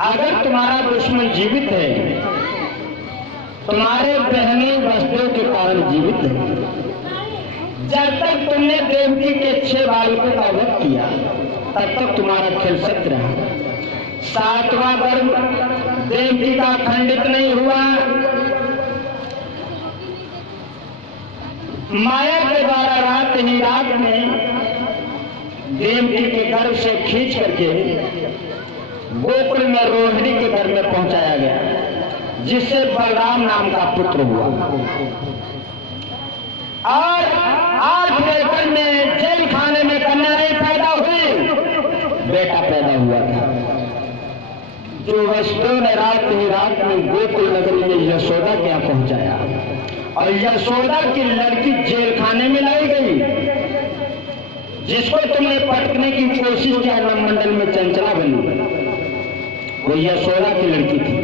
अगर तुम्हारा दुश्मन जीवित है, तुम्हारे बहनी वस्तुओं के कारण जीवित है, जब तक तुमने देवकी के 6 बालकों का वध किया तब तक तुम्हारा खेल सत्य रहा। 7वां गर्भ देवकी का खंडित नहीं हुआ, माया के द्वारा रात ही रात में देवकी के गर्भ से खींच करके गोकुल में रोहिणी के घर में पहुंचाया गया, जिससे बलराम नाम का पुत्र हुआ। और आज गोकुल में जेल खाने में कन्या नहीं पैदा हुई, बेटा पैदा हुआ था। जो वस्तु ने रात ही रात में गोकुल नगरी में यशोदा के यहाँ पहुंचाया, और यशोदा की लड़की जेल खाने में लाई गई। जिसको तुमने पटकने की कोशिश किया मंडल में चंचला बनी, वो यशोदा की लड़की थी।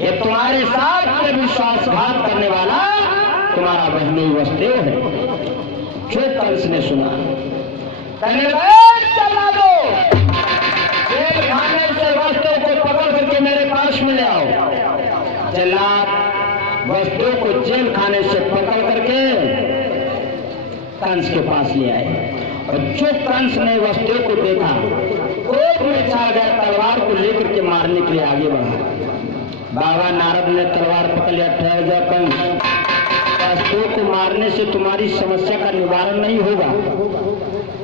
ये तुम्हारे साथ में विश्वासघात करने वाला तुम्हारा बहनी वसुदेव है। जो कंस ने सुना, कहने लगे चला दो, जेल खाने से वसुदेव को पकड़ करके मेरे पास में ले आओ। चला वसुदेव को जेल खाने से पकड़ करके कंस के पास ले आए। और जो कंस ने वसुदेव को देखा, क्रोध में छा गया, तलवार को लेकर के मारने के लिए आगे बढ़ा। बाबा नारद ने तलवार पकड़ लिया। ठहर जा कंस, वसुदेव को मारने से तुम्हारी समस्या का निवारण नहीं होगा,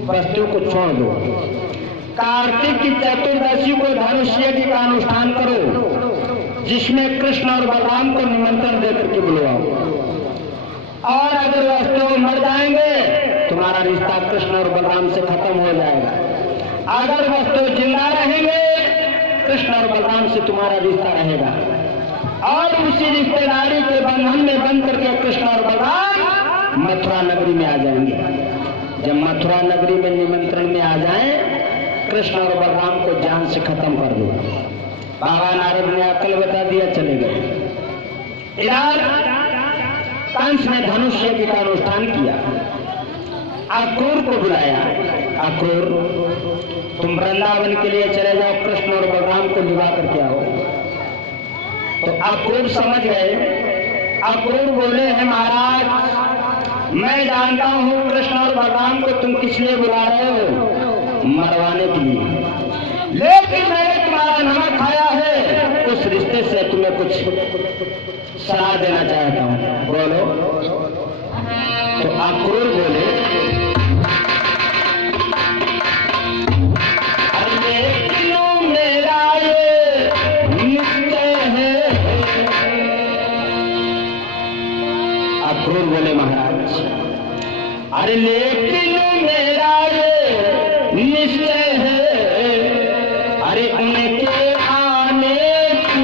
वसुदेव को छोड़ दो। कार्तिक की चतुर्दशी को धनुष यज्ञ का अनुष्ठान करो, जिसमें कृष्ण और बलराम को निमंत्रण देकर के बुलवाओ। और अगर वसुदेव मर जाएंगे, तुम्हारा रिश्ता कृष्ण और बलराम से खत्म हो जाएगा। अगर वसुदेव जिंदा रहेंगे, कृष्ण और बलराम से तुम्हारा रिश्ता रहेगा। और उसी रिश्तेदारी के बंधन में बंध करके कृष्ण और बलराम मथुरा नगरी में आ जाएंगे। जब मथुरा नगरी में निमंत्रण में आ जाएं, कृष्ण और बलराम को जान से खत्म कर दो। बाबा नारद ने अकल बता दिया, चले गए। इधर कंस ने धनुष यज्ञ का अनुष्ठान किया, अक्रूर को बुलाया। अक्रूर, तुम वृंदावन के लिए चले जाओ, कृष्ण और बलराम को निभा करके आओ। तो अक्रूर समझ गए। अक्रूर बोले, हैं महाराज, मैं जानता हूं कृष्ण और बलराम को तुम किस लिए बुला रहे हो, मरवाने के लिए। लेकिन मैंने तुम्हारा नमक खाया है, उस रिश्ते से तुम्हें कुछ सलाह देना चाहता हूं, बोलो। तो अक्रूर बोले, अक्रूर बोले, महाराज, अरे लेकिन मेरा ये निश्चय है, अरे उनके आने की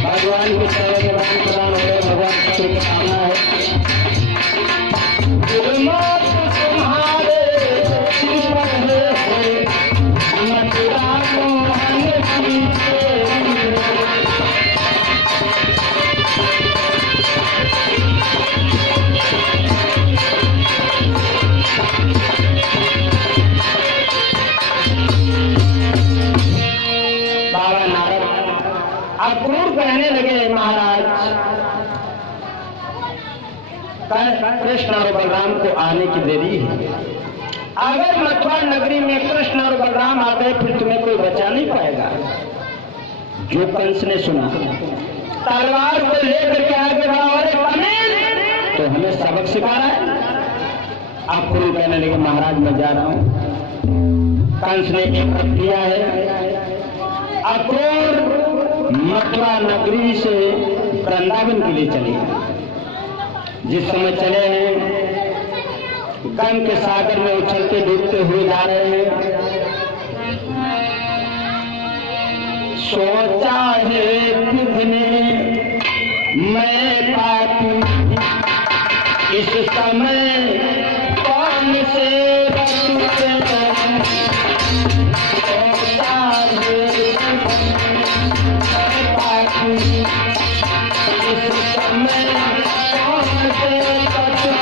भगवान की प्रदान हो गए, भगवान की कामना है। अक्रूर कहने लगे, महाराज, कृष्ण और बलराम को आने की देरी है। अगर मथुरा नगरी में कृष्ण और बलराम आ गए, फिर तुम्हें कोई बचा नहीं पाएगा। जो कंस ने सुना, तलवार को लेकर के आगे बढ़ा, तो हमें सबक सिखा रहा है। अक्रूर कहने लगे महाराज मैं जा रहा हूं। कंस ने एक व्रत किया है, अक्रूर मथुरा नगरी से वृंदावन के लिए चले। जिस समय चले हैं गम के सागर में उछलते डूबते हुए जा रहे हैं। सोचा है कितने मैं पापी, इस समय कौन से बचूं। सोचा है मैं पापी, इस समय कौन से बचूं।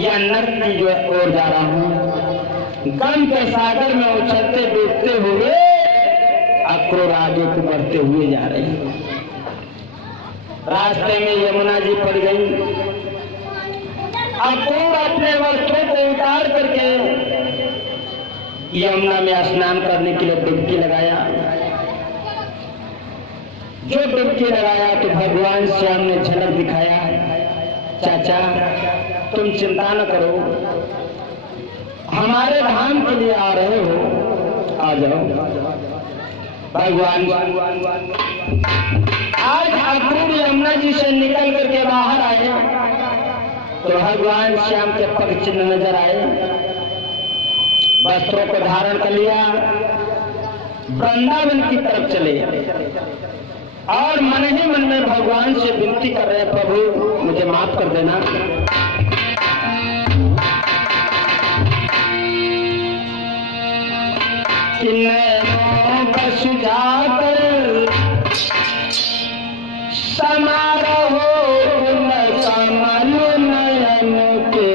या नर्क की जो ओर जा रहा हूं। गम के सागर में उछलते डूबते हुए अक्रूर आगे को बढ़ते हुए जा रहे हैं। रास्ते में यमुना जी पड़ गई। अक्रूर अपने वस्त्रों को उतार करके यमुना में स्नान करने के लिए डुबकी लगाया। जो डुबकी लगाया तो भगवान श्याम ने झलक दिखाया, चाचा तुम चिंता न करो, हमारे धाम के लिए आ रहे हो, आ जाओ। भगवान आज अक्रूर यमुना जी से निकल करके बाहर आए तो भगवान श्याम के पग चिन्ह नजर आए। वस्त्रों को धारण कर लिया, वृंदावन की तरफ चले और मन ही मन में भगवान से विनती कर रहे, प्रभु मुझे माफ कर देना। बस जाकर समारोह कमल नयन के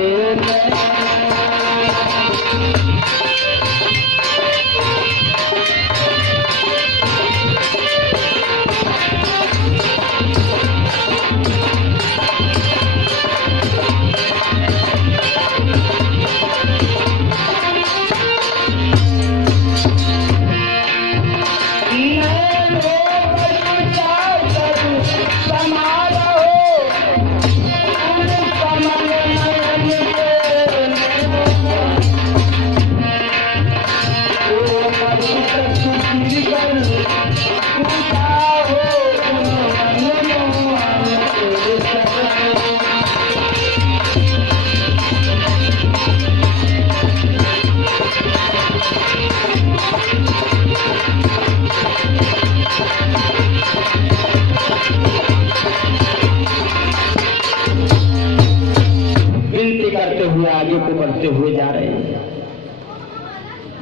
आगे को बढ़ते हुए जा रहे हैं।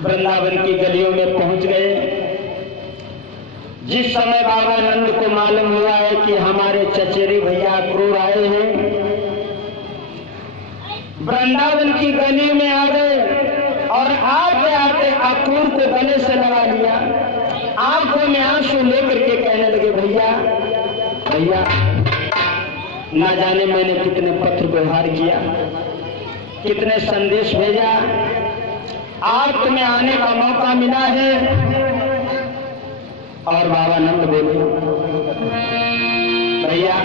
वृंदावन की गलियों में पहुंच गए। जिस समय बाबा नंद को मालूम हुआ है कि हमारे चचेरे भैया अक्रूर आए हैं, वृंदावन की गली में आ गए और आते आते अक्रूर को गले से लगा लिया। आंखों में आंसू लेकर के कहने लगे, भैया भैया ना जाने मैंने कितने पत्र व्यवहार किया, कितने संदेश भेजा, आज तुम्हें आने का मौका मिला है। और बाबा नंद बोले, भैया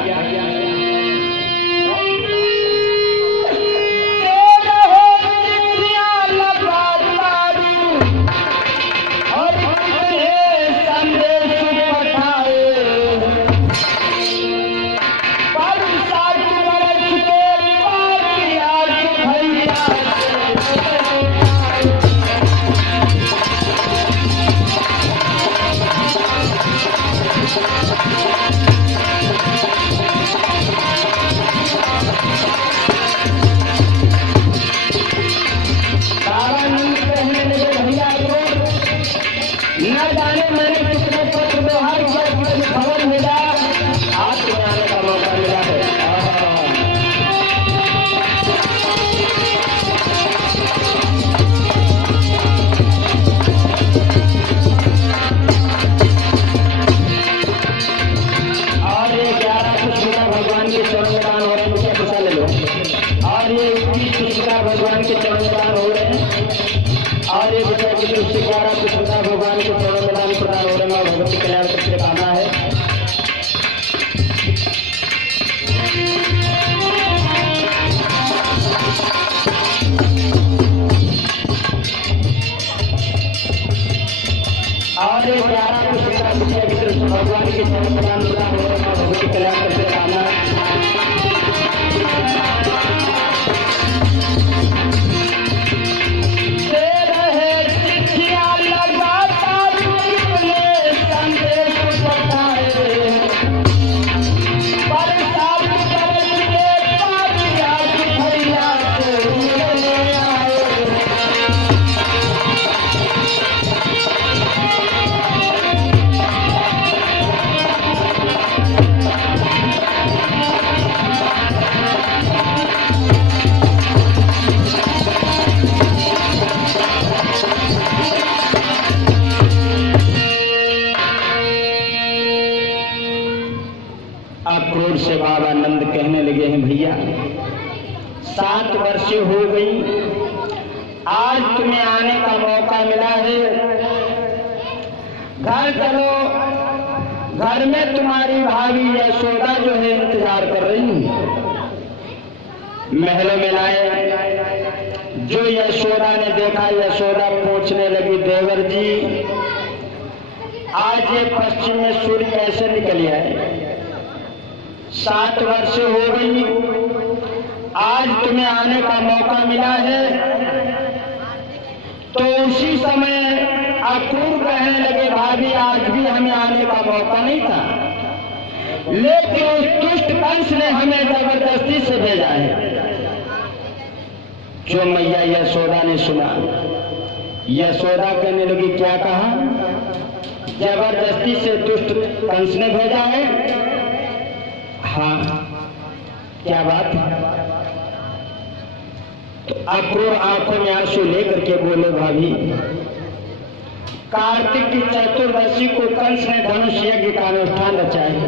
भगवान के चरण मिलान प्रदान हो रहा है, भगवती कल्याण करके कहना है। और 11 भगवान के चरण मिलान प्रदान हो रहा है, भगवती कल्याण करके कहना है। क्रोध से बाबा नंद कहने लगे हैं, भैया 7 वर्ष हो गई, आज तुम्हें आने का मौका मिला है, घर चलो। घर में तुम्हारी भाभी यशोदा जो है इंतजार कर रही है। महलों में लाए, जो यशोदा ने देखा, यशोदा पूछने लगी, देवर जी आज ये पश्चिम में सूर्य कैसे निकल आए? 7 वर्ष हो गई, आज तुम्हें आने का मौका मिला है। तो उसी समय अक्रूर कहने लगे, भाभी आज भी हमें आने का मौका नहीं था, लेकिन उस दुष्ट कंस ने हमें जबरदस्ती से भेजा है। जो मैया यशोदा ने सुना, यशोदा कहने लगी, क्या कहा? जबरदस्ती से दुष्ट कंस ने भेजा है? हाँ, क्या बात? तो अक्रूर आंखों में आंसू लेकर के बोले, भाभी कार्तिक की चतुर्दशी को कंस ने धनुष यज्ञ का अनुष्ठान रचाया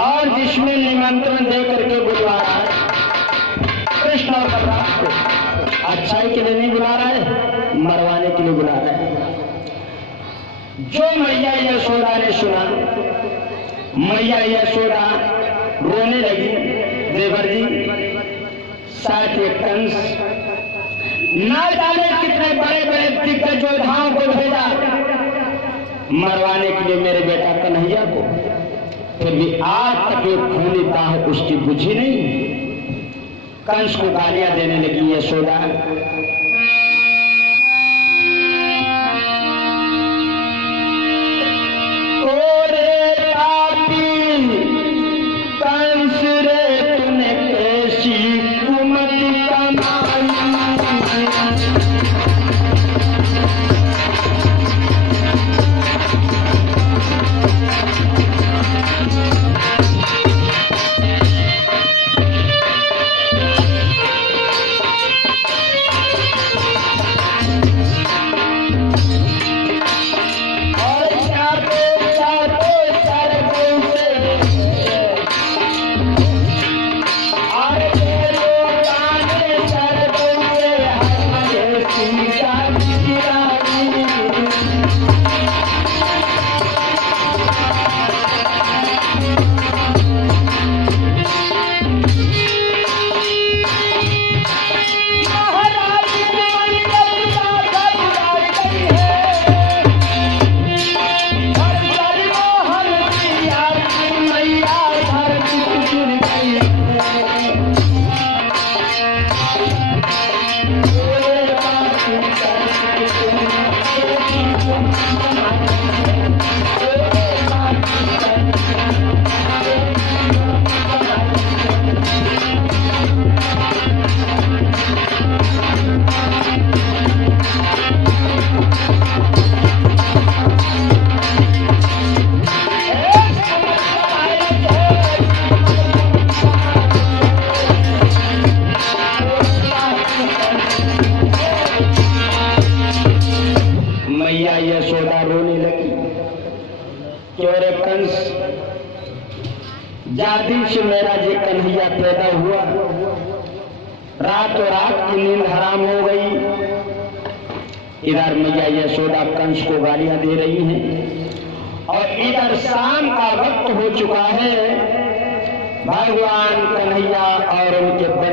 और जिसमें निमंत्रण दे करके बुला रहा है कृष्ण और बलराम को। अच्छाई के लिए नहीं बुला रहा है, मरवाने के लिए बुला रहा है। जो मैया यशोदा ने सुना, मैया यशोदा रोने लगी, देवर जी साथ ये कंस ना जाने कितने बड़े बड़े दिग्गज योद्धाओं को भेजा मरवाने के लिए मेरे बेटा कन्हैया को, फिर भी आज तक ये खूनी दाह उसकी बुझी नहीं। कंस को गालियां देने लगी यशोदा। क्योरे कंस, जादी से मेरा ये कन्हैया पैदा हुआ, रातों रात की नींद हराम हो गई। इधर मैया यशोदा कंस को गालियां दे रही हैं और इधर शाम का वक्त हो चुका है। भगवान कन्हैया और उनके बड़े